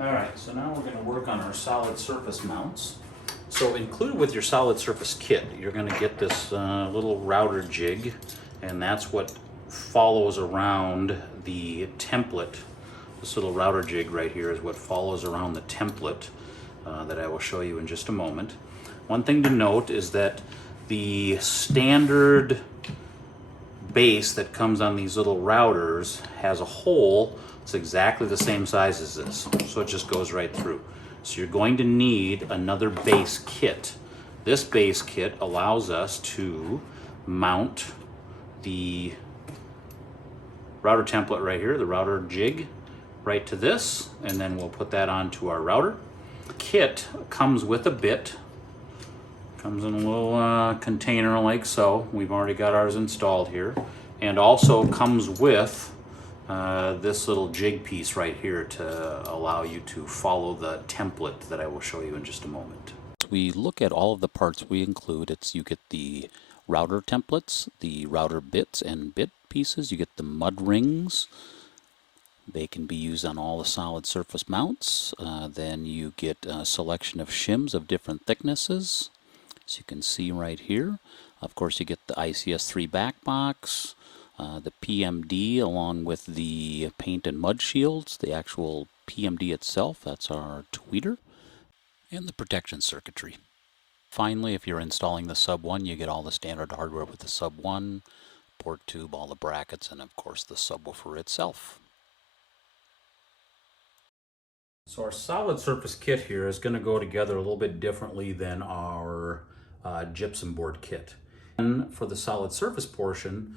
Alright, so now we're going to work on our solid surface mounts. So included with your solid surface kit, you're going to get this little router jig, and that's what follows around the template. This little router jig right here is what follows around the template that I will show you in just a moment. One thing to note is that the standard base that comes on these little routers has a hole. It's exactly the same size as this, so it just goes right through. So you're going to need another base kit. This base kit allows us to mount the router template right here, the router jig, right to this, and then we'll put that onto our router. Kit comes with a bit. Comes in a little container like so. We've already got ours installed here. And also comes with this little jig piece right here to allow you to follow the template that I will show you in just a moment. We look at all of the parts we include. You get the router templates, the router bits and bit pieces. You get the mud rings. They can be used on all the solid surface mounts. Then you get a selection of shims of different thicknesses. As you can see right here. Of course, you get the ICS3 back box, the PMD along with the paint and mud shields, the actual PMD itself, that's our tweeter, and the protection circuitry. Finally, if you're installing the sub 1, you get all the standard hardware with the sub 1, port tube, all the brackets, and of course the subwoofer itself. So our solid surface kit here is going to go together a little bit differently than our gypsum board kit. And for the solid surface portion,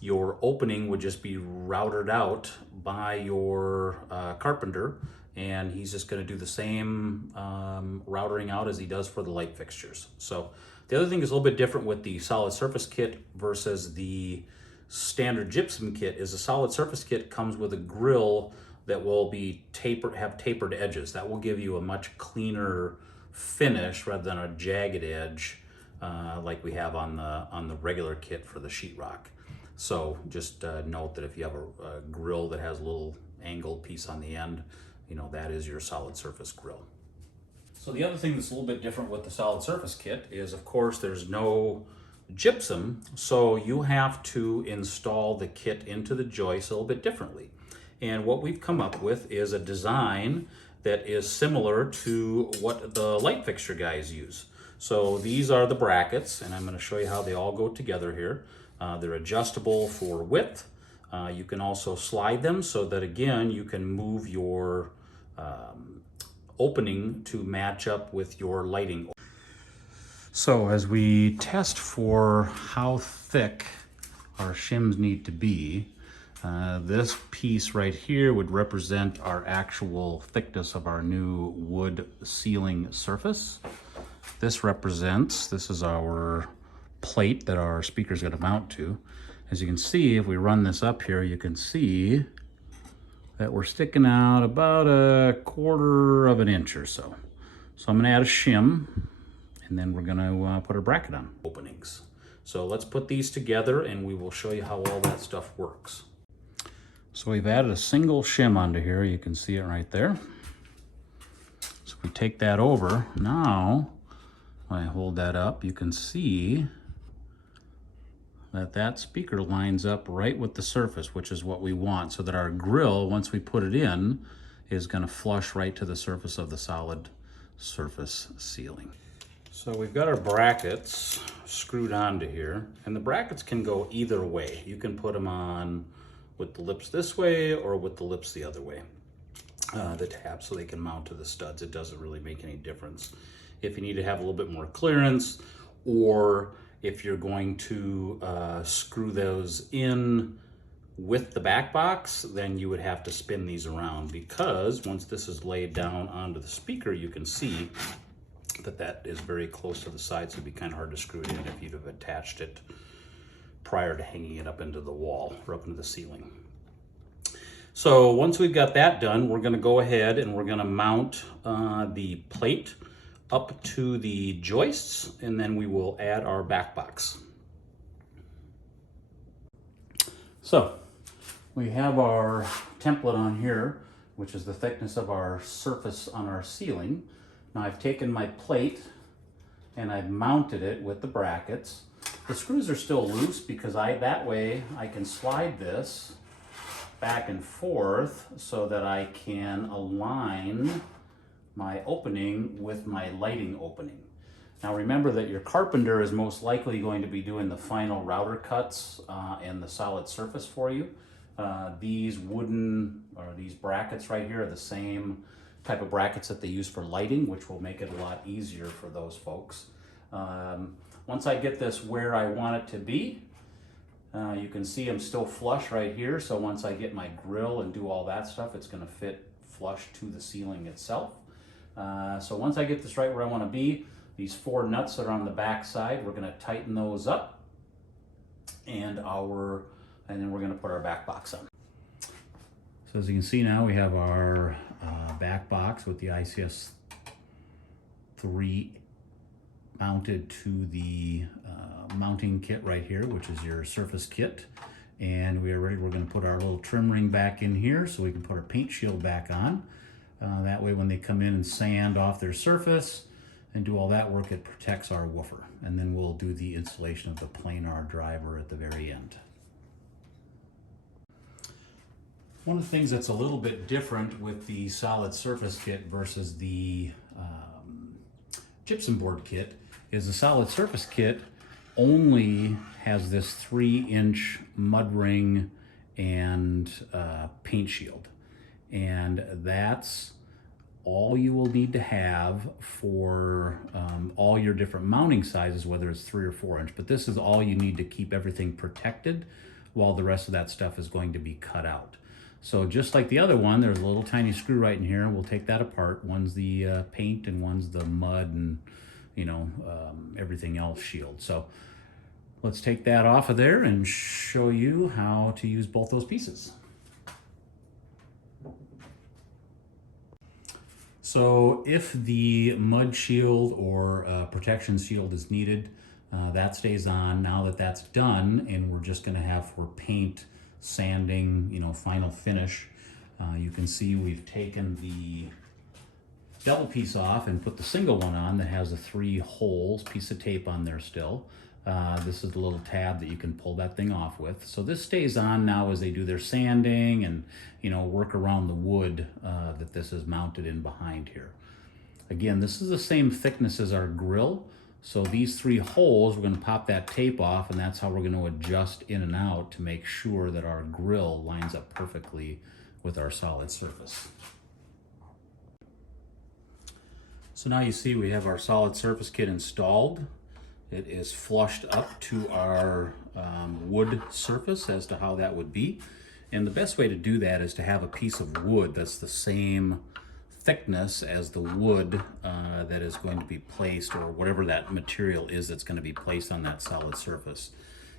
your opening would just be routed out by your carpenter, and he's just going to do the same routering out as he does for the light fixtures. So the other thing is a little bit different with the solid surface kit versus the standard gypsum kit is the solid surface kit comes with a grill that will be have tapered edges. That will give you a much cleaner finish rather than a jagged edge like we have on the regular kit for the sheetrock. So just note that if you have a grill that has a little angled piece on the end, you know, that is your solid surface grill. So the other thing that's a little bit different with the solid surface kit is, of course, there's no gypsum, so you have to install the kit into the joist a little bit differently. And what we've come up with is a design that is similar to what the light fixture guys use. So these are the brackets, and I'm going to show you how they all go together here. They're adjustable for width. You can also slide them so that, again, you can move your opening to match up with your lighting. So as we test for how thick our shims need to be, this piece right here would represent our actual thickness of our new wood ceiling surface. This is our plate that our speaker is going to mount to. As you can see, if we run this up here, you can see that we're sticking out about 1/4 of an inch or so. So I'm going to add a shim, and then we're going to put a bracket on openings. So let's put these together and we will show you how all that stuff works. So we've added a single shim onto here. You can see it right there. So if we take that over, now when I hold that up, you can see that speaker lines up right with the surface, which is what we want, so that our grill, once we put it in, is going to flush right to the surface of the solid surface ceiling. So we've got our brackets screwed onto here, and the brackets can go either way. You can put them on with the lips this way or with the lips the other way, the tabs, so they can mount to the studs. It doesn't really make any difference. If you need to have a little bit more clearance, or if you're going to screw those in with the back box, then you would have to spin these around, because once this is laid down onto the speaker, you can see that is very close to the side, so it'd be kind of hard to screw it in if you'd have attached it prior to hanging it up into the wall or up into the ceiling. So once we've got that done, we're going to go ahead and we're going to mount the plate up to the joists, and then we will add our back box. So we have our template on here. which is the thickness of our surface on our ceiling. Now I've taken my plate and I've mounted it with the brackets. The screws are still loose because that way I can slide this back and forth so that I can align my opening with my lighting opening. Now remember that your carpenter is most likely going to be doing the final router cuts and the solid surface for you. These wooden, or these brackets right here, are the same type of brackets that they use for lighting, which will make it a lot easier for those folks. Once I get this where I want it to be, you can see I'm still flush right here, so once I get my grill and do all that stuff, it's going to fit flush to the ceiling itself. So once I get this right where I want to be, these 4 nuts that are on the back side, we're going to tighten those up, and then we're going to put our back box on. So as you can see now, we have our back box with the ICS3 mounted to the mounting kit right here, which is your surface kit. And we are ready. We're going to put our little trim ring back in here so we can put our paint shield back on. That way when they come in and sand off their surface and do all that work, it protects our woofer. And then we'll do the installation of the planar driver at the very end. One of the things that's a little bit different with the solid surface kit versus the gypsum board kit is the solid surface kit only has this 3-inch mud ring and paint shield. And that's all you will need to have for all your different mounting sizes, whether it's 3 or 4 inch. But this is all you need to keep everything protected while the rest of that stuff is going to be cut out. So just like the other one, there's a little tiny screw right in here. We'll take that apart. One's the paint and one's the mud and everything else shield. So let's take that off of there and show you how to use both those pieces. So if the mud shield or protection shield is needed, that stays on. Now that that's done, and we're just going to have for paint, sanding, final finish, you can see we've taken the double piece off and put the single one on that has a 3 holes piece of tape on there still. This is the little tab that you can pull that thing off with. So this stays on now as they do their sanding and work around the wood that this is mounted in behind here. Again, this is the same thickness as our grill. So these 3 holes, we're going to pop that tape off, and that's how we're going to adjust in and out to make sure that our grill lines up perfectly with our solid surface. So now you see we have our solid surface kit installed. It is flushed up to our wood surface as to how that would be. And the best way to do that is to have a piece of wood that's the same thickness as the wood that is going to be placed, or whatever that material is that's going to be placed on that solid surface.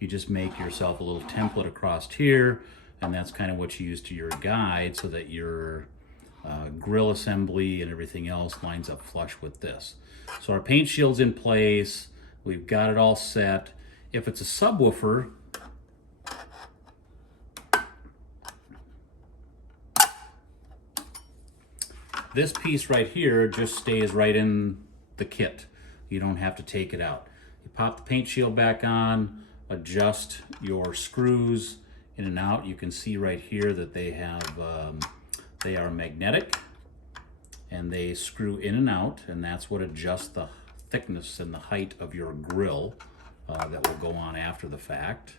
You just make yourself a little template across here, and that's kind of what you use to your guide so that your grill assembly and everything else lines up flush with this. So our paint shield's in place. We've got it all set. If it's a subwoofer, this piece right here just stays right in the kit. You don't have to take it out. You pop the paint shield back on, adjust your screws in and out. You can see right here that they have, they are magnetic and they screw in and out, and that's what adjusts the thickness and the height of your grill that will go on after the fact.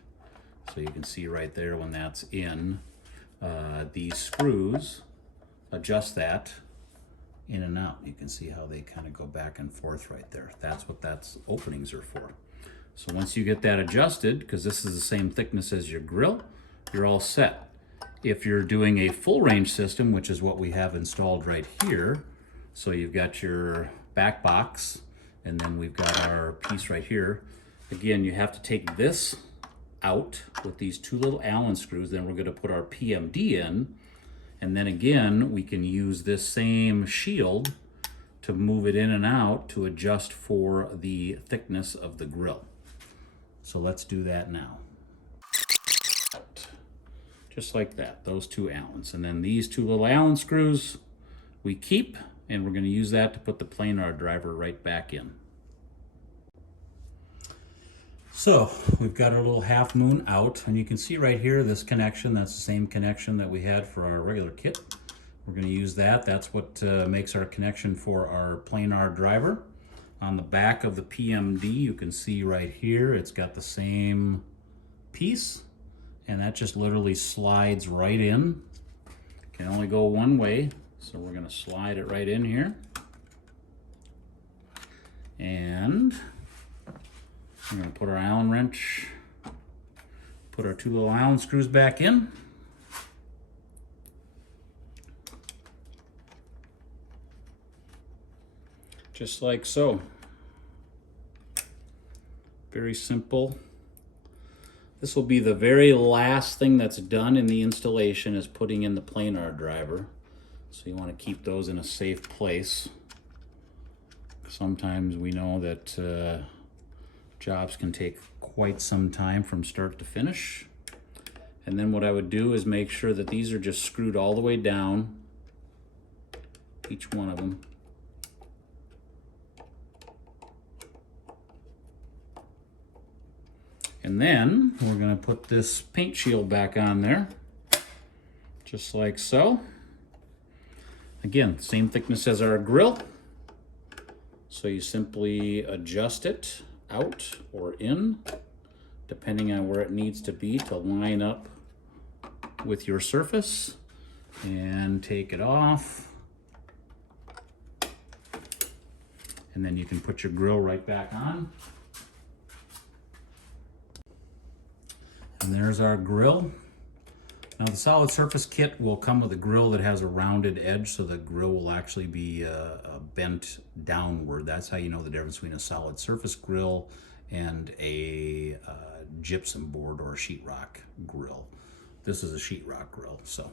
So you can see right there when that's in, these screws adjust that in and out. You can see how they kind of go back and forth right there. That's what that's openings are for. So once you get that adjusted, because this is the same thickness as your grill, you're all set. If you're doing a full range system, which is what we have installed right here, so you've got your back box, and then we've got our piece right here. Again, you have to take this out with these 2 little Allen screws. Then we're going to put our PMD in, and then again we can use this same shield to move it in and out to adjust for the thickness of the grill. So let's do that now. just like that, those 2 Allens. And then these 2 little Allen screws we keep, and we're going to use that to put the planar driver right back in. So we've got our little half moon out, and you can see right here this connection, that's the same connection that we had for our regular kit. We're going to use that. That's what makes our connection for our planar driver. On the back of the PMD, you can see right here, it's got the same piece, and that just literally slides right in. Can only go one way, so we're going to slide it right in here. And we're going to put our Allen wrench, put our 2 little Allen screws back in. Just like so. Very simple. This will be the very last thing that's done in the installation, is putting in the planar driver. So you want to keep those in a safe place. Sometimes we know that jobs can take quite some time from start to finish. And then what I would do is make sure that these are just screwed all the way down, each one of them. And then we're going to put this paint shield back on there, just like so. Again, same thickness as our grill. So you simply adjust it out or in, depending on where it needs to be to line up with your surface, and take it off. And then you can put your grill right back on. And there's our grill. Now the solid surface kit will come with a grill that has a rounded edge, so the grill will actually be bent downward. That's how you know the difference between a solid surface grill and a gypsum board or a sheetrock grill. This is a sheetrock grill, so